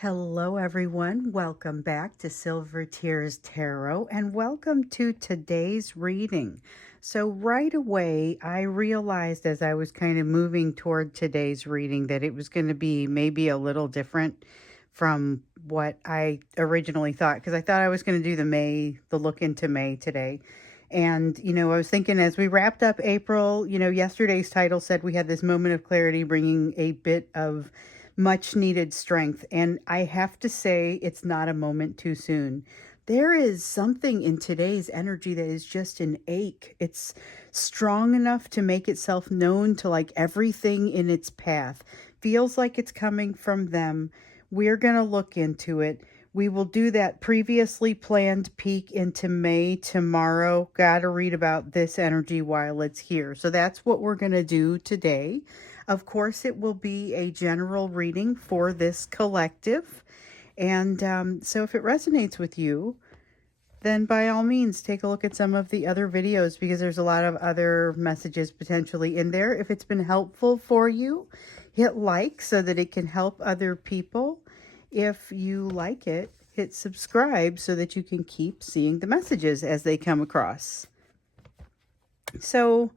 Hello, everyone. Welcome back to Silver Tears Tarot and welcome to today's reading. So, right away, I realized as I was kind of moving toward today's reading that it was going to be maybe a little different from what I originally thought, because I thought I was going to do the look into May today. And, I was thinking as we wrapped up April, yesterday's title said we had this moment of clarity bringing a bit of much needed strength. And I have to say, it's not a moment too soon. There is something in today's energy that is just an ache. It's strong enough to make itself known to like everything in its path. Feels like it's coming from them. We're going to look into it. We will do that previously planned peek into May tomorrow. Got to read about this energy while it's here. So that's what we're going to do today. Of course, it will be a general reading for this collective. And so if it resonates with you, then by all means, take a look at some of the other videos because there's a lot of other messages potentially in there. If it's been helpful for you, hit like so that it can help other people. If you like it, hit subscribe so that you can keep seeing the messages as they come across. So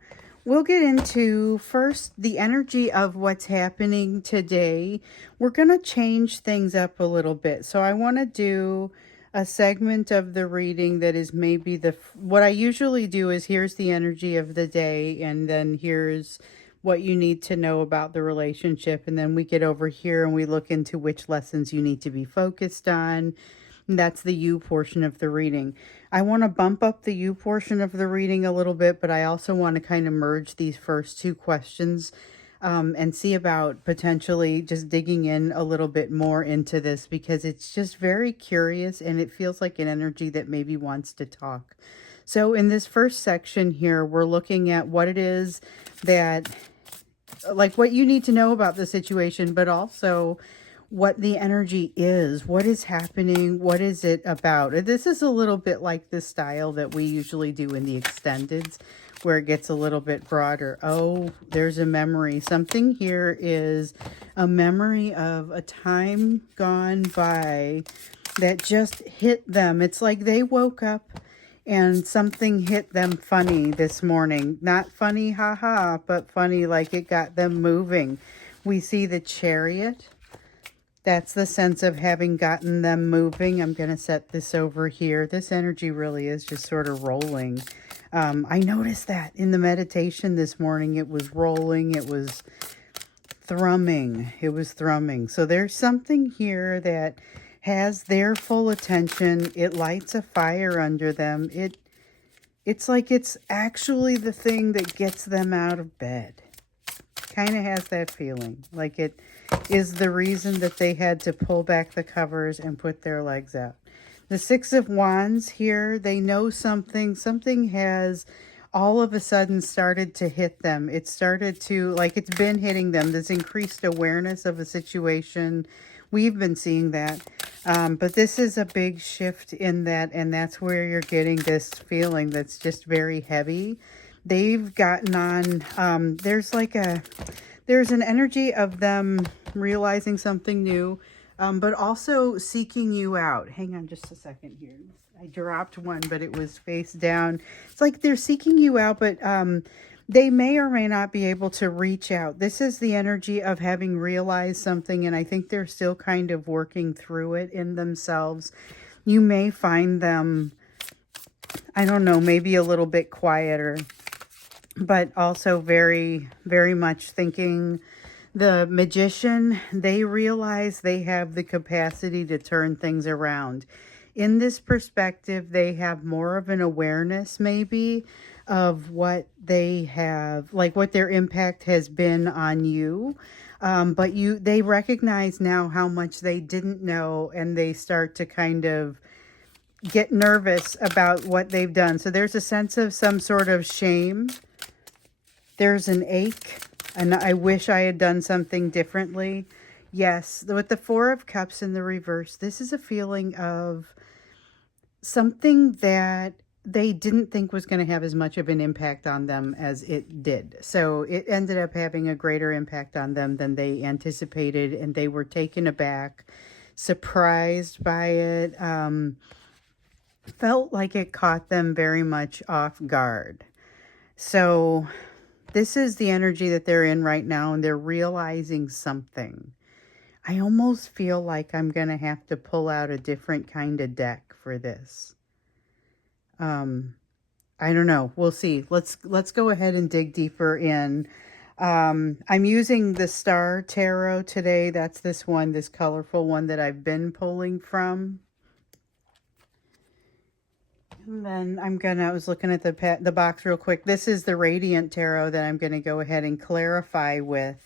we'll get into first the energy of what's happening today. We're going to change things up a little bit. So I want to do a segment of the reading that is maybe what I usually do is here's the energy of the day, and then here's what you need to know about the relationship. And then we get over here and we look into which lessons you need to be focused on. And that's the you portion of the reading. I want to bump up the you portion of the reading a little bit, but I also want to kind of merge these first two questions and see about potentially just digging in a little bit more into this because it's just very curious and it feels like an energy that maybe wants to talk. So in this first section here, we're looking at what it is that, like what you need to know about the situation, but also what the energy is, what is happening, what is it about. This is a little bit like the style that we usually do in the extendeds, where it gets a little bit broader. Oh, there's a memory. Something here is a memory of a time gone by that just hit them. It's like they woke up and something hit them funny this morning. Not funny, haha, but funny like it got them moving. We see the Chariot. That's the sense of having gotten them moving. I'm going to set this over here. This energy really is just sort of rolling. I noticed that in the meditation this morning. It was rolling. It was thrumming. It was thrumming. So there's something here that has their full attention. It lights a fire under them. It's like it's actually the thing that gets them out of bed. Kind of has that feeling. Like it is the reason that they had to pull back the covers and put their legs out. The Six of Wands here, they know something. Something has all of a sudden started to hit them. It started to, like it's been hitting them. This increased awareness of a situation. We've been seeing that. But this is a big shift in that, and that's where you're getting this feeling that's just very heavy. They've gotten on, there's an energy of them realizing something new, but also seeking you out. Hang on just a second here. I dropped one, but it was face down. It's like they're seeking you out, but they may or may not be able to reach out. This is the energy of having realized something, and I think they're still kind of working through it in themselves. You may find them, I don't know, maybe a little bit quieter, but also very, very much thinking. The Magician, they realize they have the capacity to turn things around. In this perspective, they have more of an awareness maybe of what they have, like what their impact has been on you. But they recognize now how much they didn't know, and they start to kind of get nervous about what they've done. So there's a sense of some sort of shame. There's an ache, and I wish I had done something differently. Yes, with the Four of Cups in the reverse, this is a feeling of something that they didn't think was going to have as much of an impact on them as it did. So it ended up having a greater impact on them than they anticipated, and they were taken aback. surprised by it. Felt like it caught them very much off guard. So this is the energy that they're in right now, and they're realizing something. I almost feel like I'm going to have to pull out a different kind of deck for this. I don't know. We'll see. Let's go ahead and dig deeper in. I'm using the Star Tarot today. That's this one, this colorful one that I've been pulling from. And then I was looking at the box real quick. This is the Radiant Tarot that I'm going to go ahead and clarify with.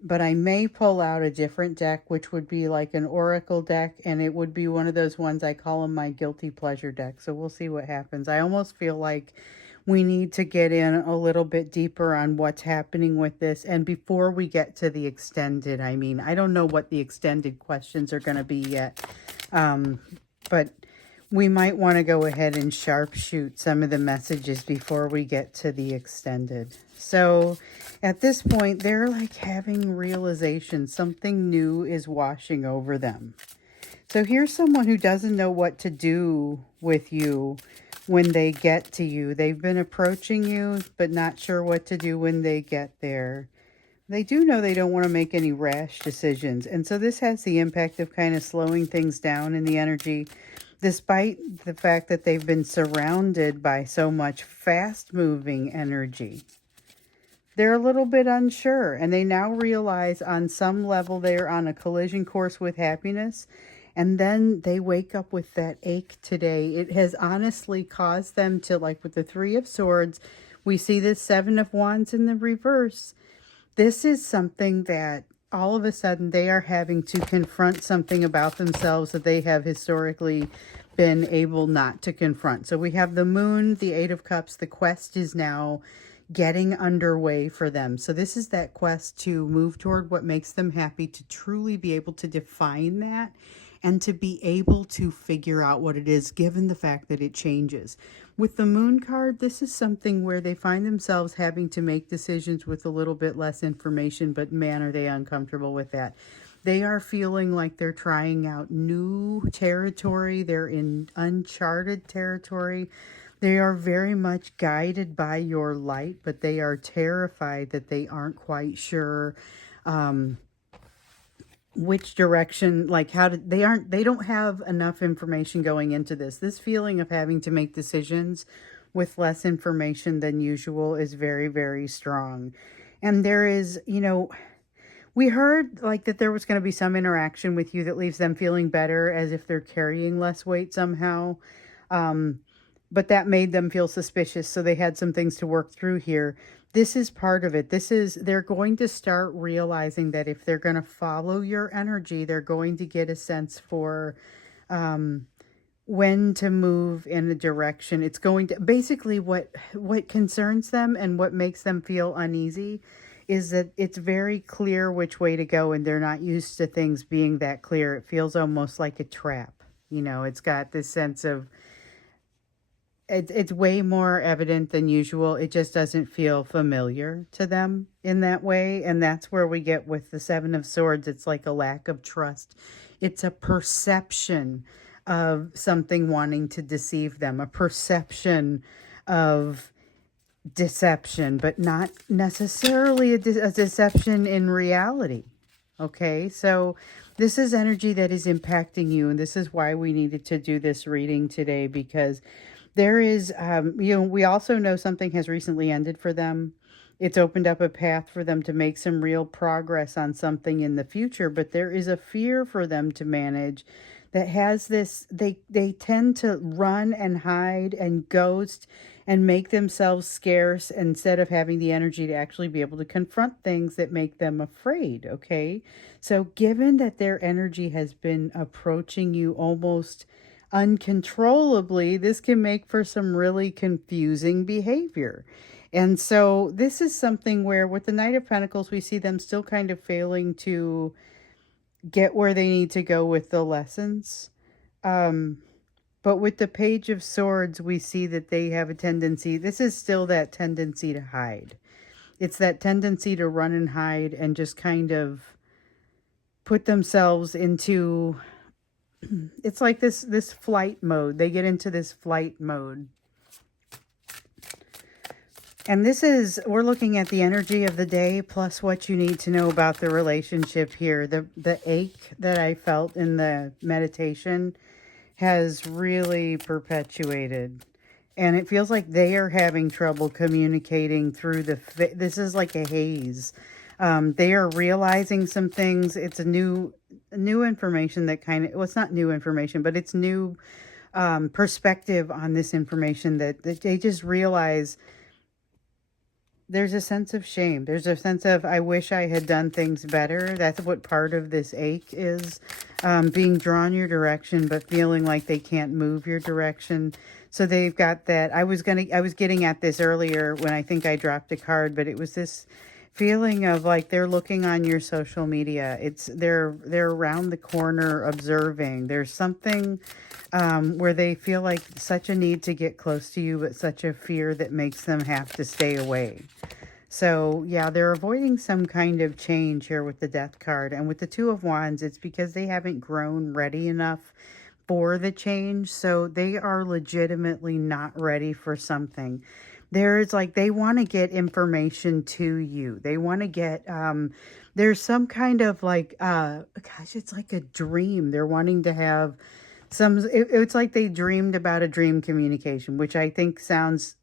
But I may pull out a different deck, which would be like an oracle deck, and it would be one of those ones I call them my guilty pleasure deck. So we'll see what happens. I almost feel like we need to get in a little bit deeper on what's happening with this. And before we get to the extended, I mean, I don't know what the extended questions are going to be yet. But we might want to go ahead and sharpshoot some of the messages before we get to the extended. So at this point, they're like having realization. Something new is washing over them. So here's someone who doesn't know what to do with you when they get to you. They've been approaching you, but not sure what to do when they get there. They do know they don't want to make any rash decisions. And so this has the impact of kind of slowing things down in the energy, despite the fact that they've been surrounded by so much fast-moving energy. They're a little bit unsure, and they now realize on some level they're on a collision course with happiness, and then they wake up with that ache today. It has honestly caused them to, like with the Three of Swords, we see this Seven of Wands in the reverse. This is something that all of a sudden they are having to confront something about themselves that they have historically been able not to confront. So we have the Moon, the Eight of Cups. The quest is now getting underway for them. So this is that quest to move toward what makes them happy, to truly be able to define that and to be able to figure out what it is, given the fact that it changes. With the Moon card, this is something where they find themselves having to make decisions with a little bit less information, but man, are they uncomfortable with that. They are feeling like they're trying out new territory. They're in uncharted territory. They are very much guided by your light, but they are terrified that they aren't quite sure which direction, like they don't have enough information going into this. This feeling of having to make decisions with less information than usual is very, very strong. And there is, we heard like that there was going to be some interaction with you that leaves them feeling better, as if they're carrying less weight somehow. But that made them feel suspicious. So they had some things to work through here. This is part of it. They're going to start realizing that if they're going to follow your energy, they're going to get a sense for when to move in a direction. It's going to, basically what concerns them and what makes them feel uneasy is that it's very clear which way to go, and they're not used to things being that clear. It feels almost like a trap. It's got this sense of, it's way more evident than usual. It just doesn't feel familiar to them in that way. And that's where we get with the Seven of Swords. It's like a lack of trust. It's a perception of something wanting to deceive them, a perception of deception, but not necessarily a deception in reality. Okay, so this is energy that is impacting you. And this is why we needed to do this reading today, because there is, we also know something has recently ended for them. It's opened up a path for them to make some real progress on something in the future, but there is a fear for them to manage that has this, they tend to run and hide and ghost and make themselves scarce instead of having the energy to actually be able to confront things that make them afraid, okay? So given that their energy has been approaching you almost uncontrollably, this can make for some really confusing behavior. And so this is something where with the Knight of Pentacles, we see them still kind of failing to get where they need to go with the lessons. But with the Page of Swords, we see that they have a tendency, this is still that tendency to hide. It's that tendency to run and hide and just kind of put themselves into, it's like this flight mode. They get into this flight mode. And this is, we're looking at the energy of the day plus what you need to know about the relationship here. The ache that I felt in the meditation has really perpetuated. And it feels like they are having trouble communicating through this is like a haze. They are realizing some things. It's a new information that kind of, well, it's not new information, but it's new perspective on this information that they just realize. There's a sense of shame. There's a sense of, I wish I had done things better. That's what part of this ache is. Being drawn your direction, but feeling like they can't move your direction. So they've got that. I was getting at this earlier when I think I dropped a card, but it was this feeling of like they're looking on your social media. They're around the corner observing. There's something where they feel like such a need to get close to you, but such a fear that makes them have to stay away. So yeah, they're avoiding some kind of change here with the Death card. And with the Two of Wands, it's because they haven't grown ready enough for the change. So they are legitimately not ready for something. There's like, they want to get information to you. They want to get, there's some kind of like, gosh, it's like a dream. They're wanting to have it's like they dreamed about a dream communication, which I think sounds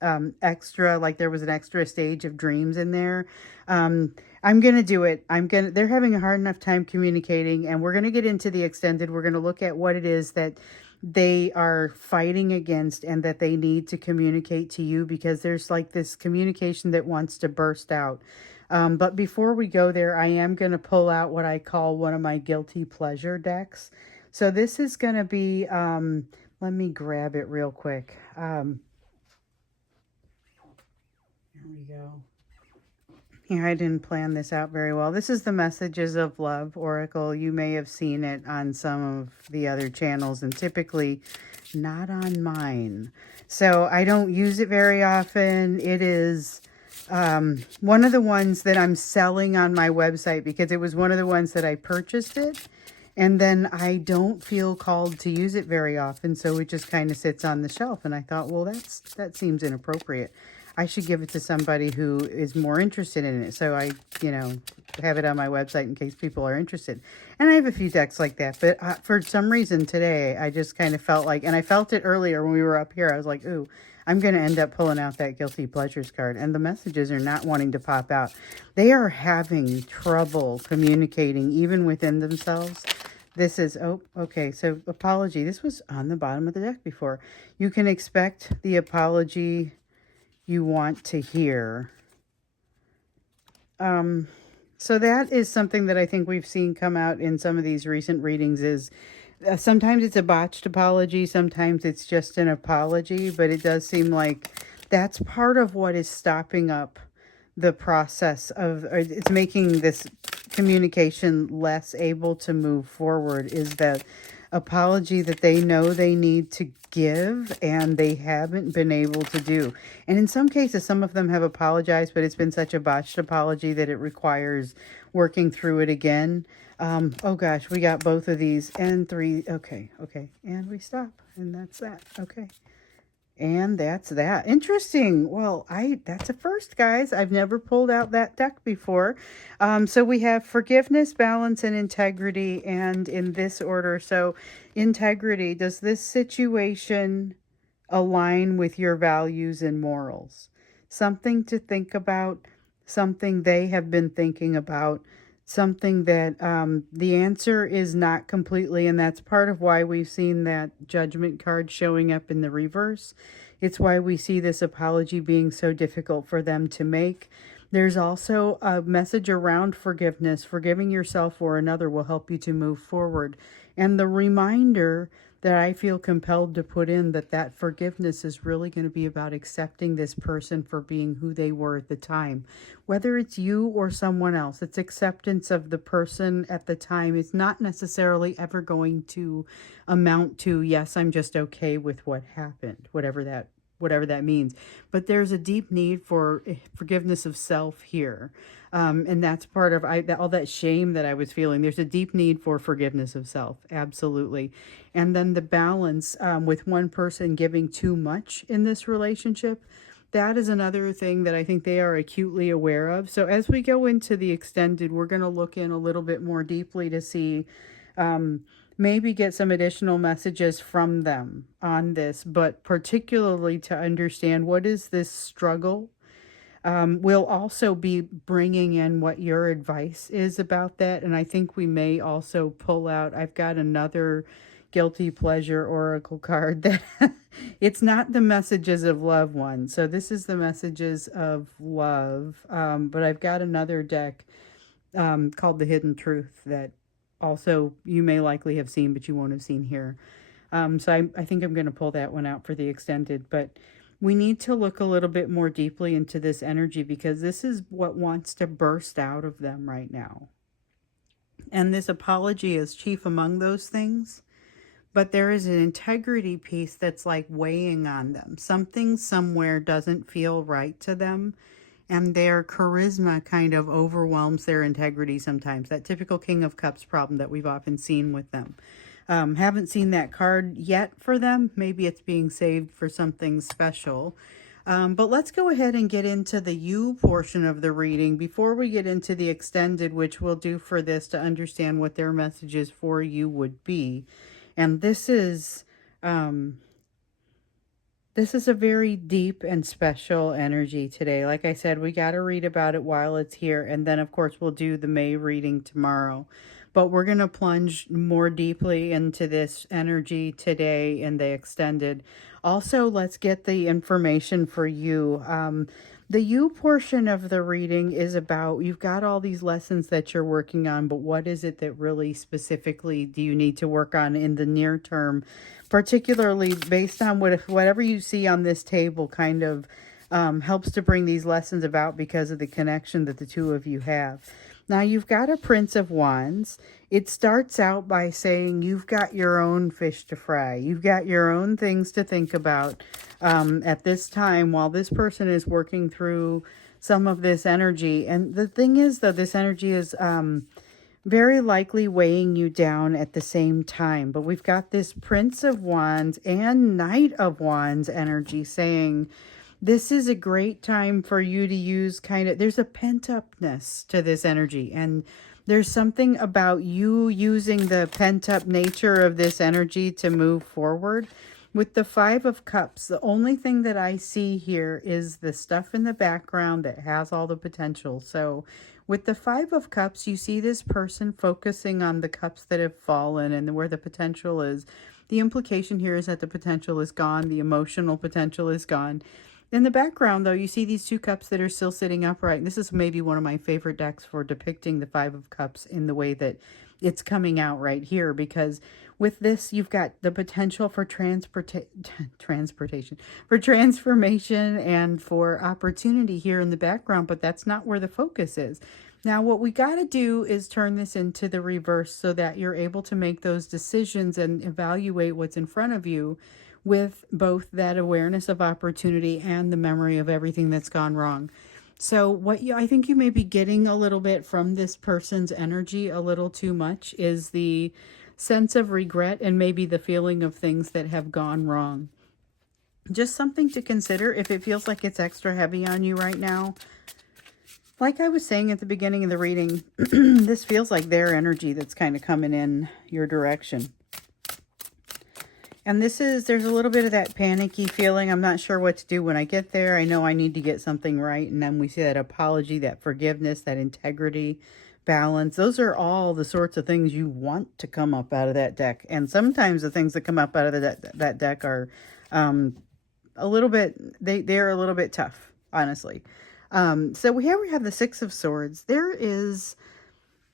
extra, like there was an extra stage of dreams in there. I'm going to do it. They're having a hard enough time communicating, and we're going to get into the extended. We're going to look at what it is that they are fighting against and that they need to communicate to you, because there's like this communication that wants to burst out. But before we go there, I am going to pull out what I call one of my guilty pleasure decks. So this is going to be, let me grab it real quick. There we go. Here, I didn't plan this out very well. This is the Messages of Love Oracle. You may have seen it on some of the other channels, and typically not on mine. So I don't use it very often. It is one of the ones that I'm selling on my website because it was one of the ones that I purchased it. And then I don't feel called to use it very often, so it just kind of sits on the shelf. And I thought, well, that seems inappropriate. I should give it to somebody who is more interested in it. So I, have it on my website in case people are interested. And I have a few decks like that. But for some reason today, I just kind of felt like, and I felt it earlier when we were up here, I was like, ooh, I'm going to end up pulling out that Guilty Pleasures card. And the messages are not wanting to pop out. They are having trouble communicating even within themselves. This is, oh, okay, so apology. This was on the bottom of the deck before. You can expect the apology you want to hear. So that is something that I think we've seen come out in some of these recent readings is sometimes it's a botched apology, sometimes it's just an apology, but it does seem like that's part of what is stopping up the process of, or it's making this communication less able to move forward, is that apology that they know they need to give and they haven't been able to do. And in some cases, some of them have apologized, but it's been such a botched apology that it requires working through it again. Oh gosh, we got both of these and three. Okay. And we stop. And that's that. Okay. And that's that. Interesting. Well, that's a first, guys. I've never pulled out that deck before. So we have forgiveness, balance, and integrity, and in this order. So integrity, does this situation align with your values and morals? Something to think about, something they have been thinking about, something that the answer is not completely, and that's part of why we've seen that Judgment card showing up in the reverse. It's why we see this apology being so difficult for them to make. There's also a message around forgiveness. Forgiving yourself or another will help you to move forward. And the reminder that I feel compelled to put in that forgiveness is really going to be about accepting this person for being who they were at the time. Whether it's you or someone else, it's acceptance of the person at the time. It's not necessarily ever going to amount to, yes, I'm just okay with what happened, whatever that whatever that means. But there's a deep need for forgiveness of self here. And that's part of all that shame that I was feeling. There's a deep need for forgiveness of self. Absolutely. And then the balance with one person giving too much in this relationship. That is another thing that I think they are acutely aware of. So as we go into the extended, we're going to look in a little bit more deeply to see, maybe get some additional messages from them on this, but particularly to understand what is this struggle. We'll also be bringing in what your advice is about that. And I think we may also pull out, I've got another guilty pleasure oracle card that it's not the messages of loved ones. So this is the messages of love. But I've got another deck called The Hidden Truth that also you may likely have seen, but you won't have seen here. So I think I'm going to pull that one out for the extended, but we need to look a little bit more deeply into this energy because this is what wants to burst out of them right now. And this apology is chief among those things, but there is an integrity piece that's like weighing on them. Something somewhere doesn't feel right to them, and their charisma kind of overwhelms their integrity sometimes. That typical King of Cups problem that we've often seen with them. Haven't seen that card yet for them. Maybe it's being saved for something special. But let's go ahead and get into the you portion of the reading before we get into the extended, which we'll do for this to understand what their messages for you would be. And this is a very deep and special energy today. Like I said, we got to read about it while it's here. And then, of course, we'll do the May reading tomorrow. But we're going to plunge more deeply into this energy today in the extended. Also, let's get the information for you. The you portion of the reading is about, you've got all these lessons that you're working on, but what is it that really specifically do you need to work on in the near term, particularly based on whatever you see on this table kind of helps to bring these lessons about because of the connection that the two of you have. Now, you've got a Prince of Wands. It starts out by saying you've got your own fish to fry. You've got your own things to think about at this time while this person is working through some of this energy. And the thing is, though, this energy is very likely weighing you down at the same time. But we've got this Prince of Wands and Knight of Wands energy saying, this is a great time for you to use there's a pent-upness to this energy. And there's something about you using the pent-up nature of this energy to move forward. With the Five of Cups, the only thing that I see here is the stuff in the background that has all the potential. So with the Five of Cups, you see this person focusing on the cups that have fallen and where the potential is. The implication here is that the potential is gone. The emotional potential is gone. In the background, though, you see these two cups that are still sitting upright. This is maybe one of my favorite decks for depicting the Five of Cups in the way that it's coming out right here, because with this, you've got the potential for transportation, for transformation and for opportunity here in the background, but that's not where the focus is. Now, what we got to do is turn this into the reverse so that you're able to make those decisions and evaluate what's in front of you with both that awareness of opportunity and the memory of everything that's gone wrong. So I think you may be getting a little bit from this person's energy a little too much is the sense of regret and maybe the feeling of things that have gone wrong. Just something to consider if it feels like it's extra heavy on you right now. Like I was saying at the beginning of the reading, this feels like their energy that's kind of coming in your direction. And there's a little bit of that panicky feeling. I'm not sure what to do when I get there. I know I need to get something right. And then we see that apology, that forgiveness, that integrity, balance. Those are all the sorts of things you want to come up out of that deck. And sometimes the things that come up out of that deck are a little bit, they're a little bit tough, honestly. So here we have the Six of Swords. There is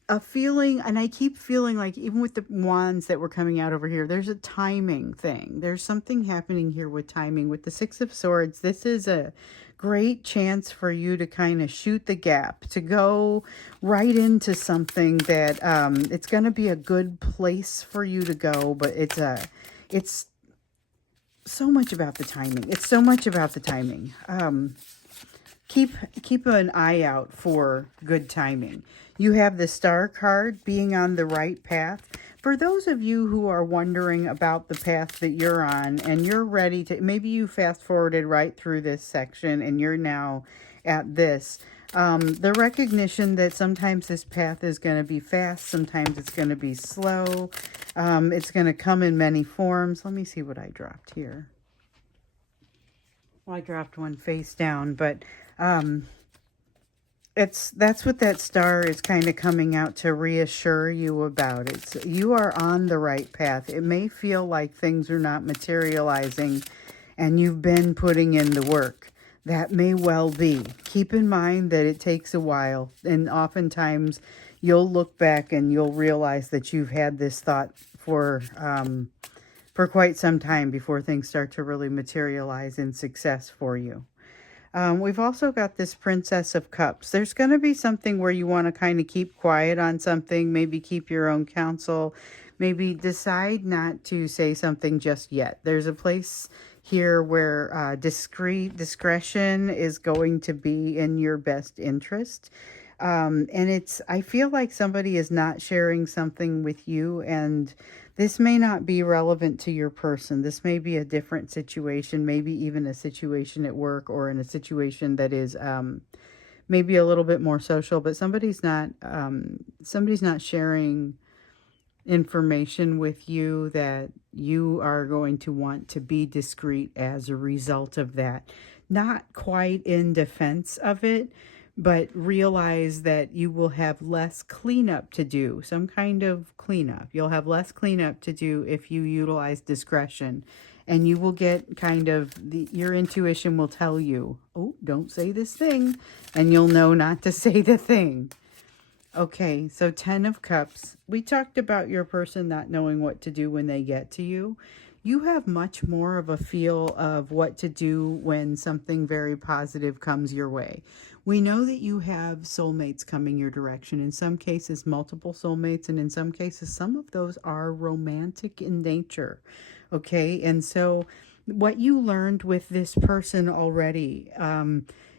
a feeling, and I keep feeling like even with the wands that were coming out over here, there's a timing thing. There's something happening here with timing. With the Six of Swords, this is a great chance for you to kind of shoot the gap, to go right into something that it's going to be a good place for you to go, but it's so much about the timing. It's so much about the timing. Keep an eye out for good timing. You have the Star card, being on the right path. For those of you who are wondering about the path that you're on and you're ready to, maybe you fast forwarded right through this section and you're now at this. The recognition that sometimes this path is going to be fast, sometimes it's going to be slow. It's going to come in many forms. Let me see what I dropped here. Well, I dropped one face down, but that's what that star is kind of coming out to reassure you about. It's you are on the right path. It may feel like things are not materializing and you've been putting in the work. That may well be. Keep in mind that it takes a while, and oftentimes you'll look back and you'll realize that you've had this thought for quite some time before things start to really materialize in success for you. We've also got this Princess of Cups. There's going to be something where you want to kind of keep quiet on something, maybe keep your own counsel, maybe decide not to say something just yet. There's a place here where discretion is going to be in your best interest. And I feel like somebody is not sharing something with you, and this may not be relevant to your person. This may be a different situation, maybe even a situation at work or in a situation that is maybe a little bit more social, but somebody's not sharing information with you that you are going to want to be discreet as a result of that. Not quite in defense of it, but realize that you will have less cleanup to do, some kind of cleanup. You'll have less cleanup to do if you utilize discretion, and you will get kind of your intuition will tell you, oh, don't say this thing, and you'll know not to say the thing. Okay, so 10 of Cups. We talked about your person not knowing what to do when they get to you. You have much more of a feel of what to do when something very positive comes your way. We know that you have soulmates coming your direction. In some cases, multiple soulmates, and in some cases, some of those are romantic in nature. Okay, and so what you learned with this person already,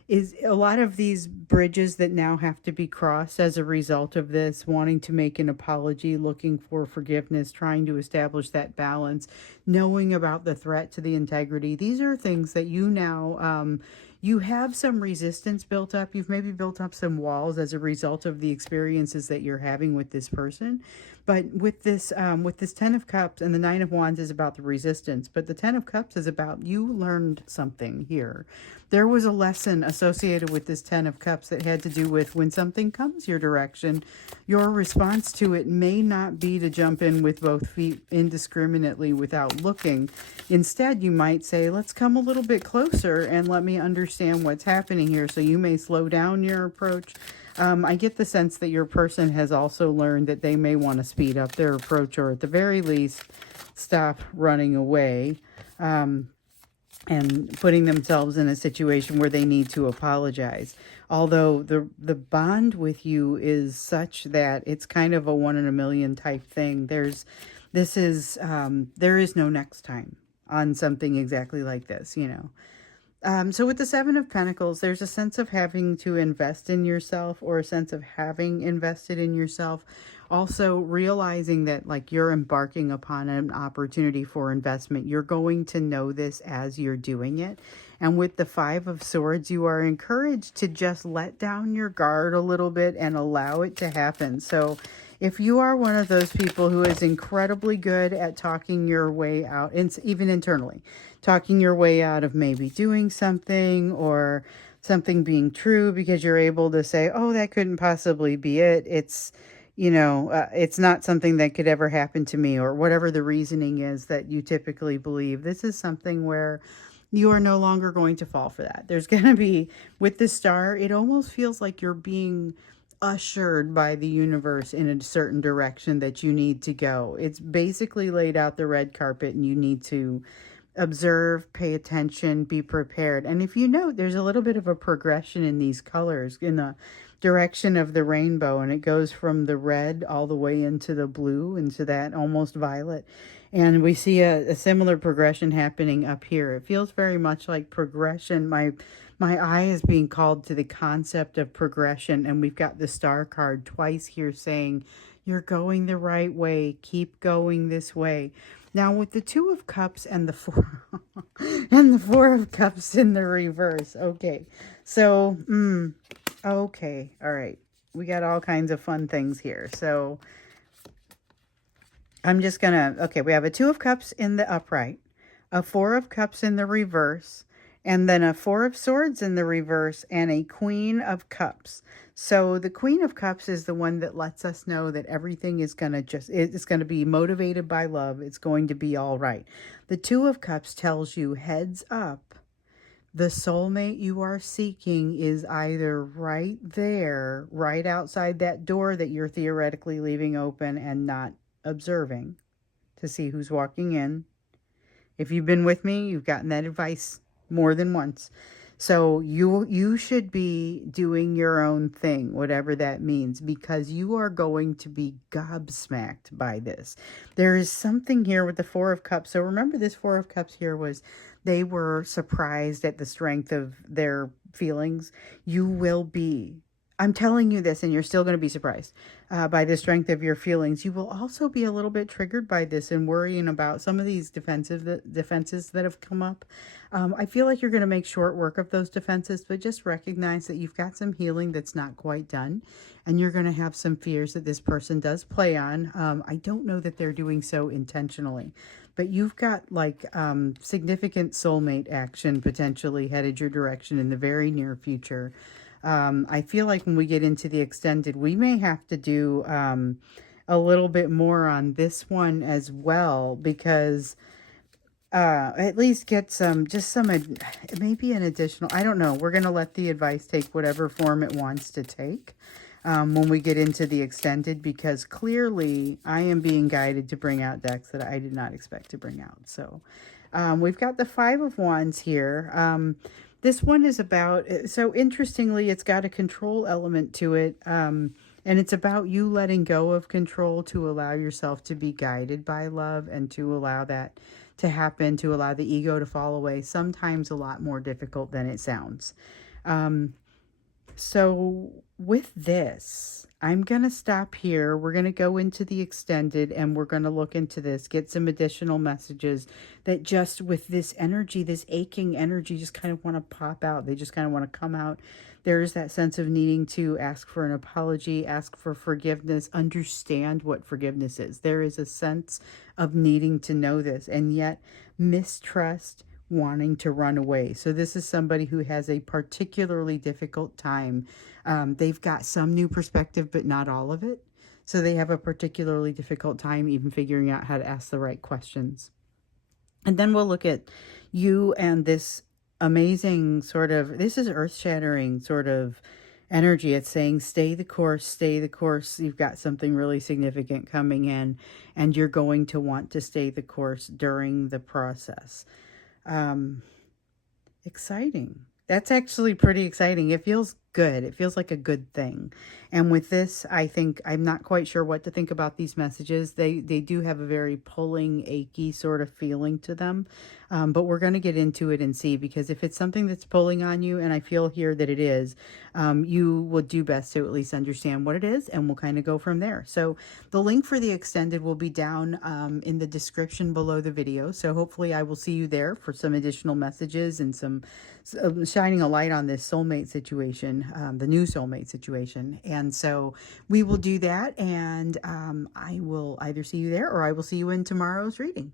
is a lot of these bridges that now have to be crossed as a result of this, wanting to make an apology, looking for forgiveness, trying to establish that balance, knowing about the threat to the integrity. These are things that you now, you have some resistance built up. You've maybe built up some walls as a result of the experiences that you're having with this person. But with this 10 of Cups, and the 9 of Wands is about the resistance, but the 10 of Cups is about you learned something here. There was a lesson associated with this 10 of Cups that had to do with when something comes your direction, your response to it may not be to jump in with both feet indiscriminately without looking. Instead, you might say, let's come a little bit closer and let me understand what's happening here. So you may slow down your approach. I get the sense that your person has also learned that they may want to speed up their approach, or at the very least, stop running away. And putting themselves in a situation where they need to apologize. Although the bond with you is such that it's kind of a 1 in a million type thing. There is no next time on something exactly like this, you know. So with the 7 of Pentacles, there's a sense of having to invest in yourself, or a sense of having invested in yourself. Also realizing that, like, you're embarking upon an opportunity for investment. You're going to know this as you're doing it. And with the 5 of Swords, you are encouraged to just let down your guard a little bit and allow it to happen. So if you are one of those people who is incredibly good at talking your way out, and even internally, talking your way out of maybe doing something or something being true, because you're able to say, oh, that couldn't possibly be it. It's not something that could ever happen to me, or whatever the reasoning is that you typically believe. This is something where you are no longer going to fall for that. There's going to be, with the star, it almost feels like you're being ushered by the universe in a certain direction that you need to go. It's basically laid out the red carpet, and you need to observe, pay attention, be prepared. And if you note, there's a little bit of a progression in these colors, direction of the rainbow, and it goes from the red all the way into the blue, into that almost violet. And we see a similar progression happening up here. It feels very much like progression. My eye is being called to the concept of progression, and we've got the star card twice here saying, you're going the right way. Keep going this way. Now with the Two of Cups and the Four and the Four of Cups in the reverse. Okay. So, okay. All right. We got all kinds of fun things here. So I'm just going to, okay, we have a Two of Cups in the upright, a Four of Cups in the reverse, and then a Four of Swords in the reverse, and a Queen of Cups. So the Queen of Cups is the one that lets us know that everything is going to it's going to be motivated by love. It's going to be all right. The Two of Cups tells you, heads up, the soulmate you are seeking is either right there, right outside that door that you're theoretically leaving open and not observing to see who's walking in. If you've been with me, you've gotten that advice more than once. So you should be doing your own thing, whatever that means, because you are going to be gobsmacked by this. There is something here with the Four of Cups. So remember, this Four of Cups here was, they were surprised at the strength of their feelings. You will be. I'm telling you this, and you're still going to be surprised by the strength of your feelings. You will also be a little bit triggered by this and worrying about some of these defenses that have come up. I feel like you're going to make short work of those defenses, but just recognize that you've got some healing that's not quite done, and you're going to have some fears that this person does play on. I don't know that they're doing so intentionally, but you've got like significant soulmate action potentially headed your direction in the very near future. I feel like when we get into the extended, we may have to do a little bit more on this one as well, because at least get maybe an additional, I don't know. We're going to let the advice take whatever form it wants to take when we get into the extended, because clearly I am being guided to bring out decks that I did not expect to bring out. So we've got the Five of Wands here. This one is about, so interestingly, it's got a control element to it. And it's about you letting go of control to allow yourself to be guided by love, and to allow that to happen, to allow the ego to fall away. Sometimes a lot more difficult than it sounds. So with this, I'm going to stop here. We're going to go into the extended, and we're going to look into this, get some additional messages that just with this energy, this aching energy, just kind of want to pop out. They just kind of want to come out. There is that sense of needing to ask for an apology, ask for forgiveness, understand what forgiveness is. There is a sense of needing to know this, and yet mistrust, wanting to run away. So this is somebody who has a particularly difficult time. They've got some new perspective, but not all of it. So they have a particularly difficult time even figuring out how to ask the right questions. And then we'll look at you and this amazing sort of, this is earth-shattering sort of energy. It's saying, stay the course, stay the course. You've got something really significant coming in, and you're going to want to stay the course during the process. Exciting. That's actually pretty exciting. It feels good. It feels like a good thing. And with this, I think, I'm not quite sure what to think about these messages. They do have a very pulling, achy sort of feeling to them. But we're going to get into it and see, because if it's something that's pulling on you, and I feel here that it is, you will do best to at least understand what it is, and we'll kind of go from there. So the link for the extended will be down in the description below the video. So hopefully I will see you there for some additional messages and some shining a light on this soulmate situation, the new soulmate situation. And so we will do that, and I will either see you there, or I will see you in tomorrow's reading.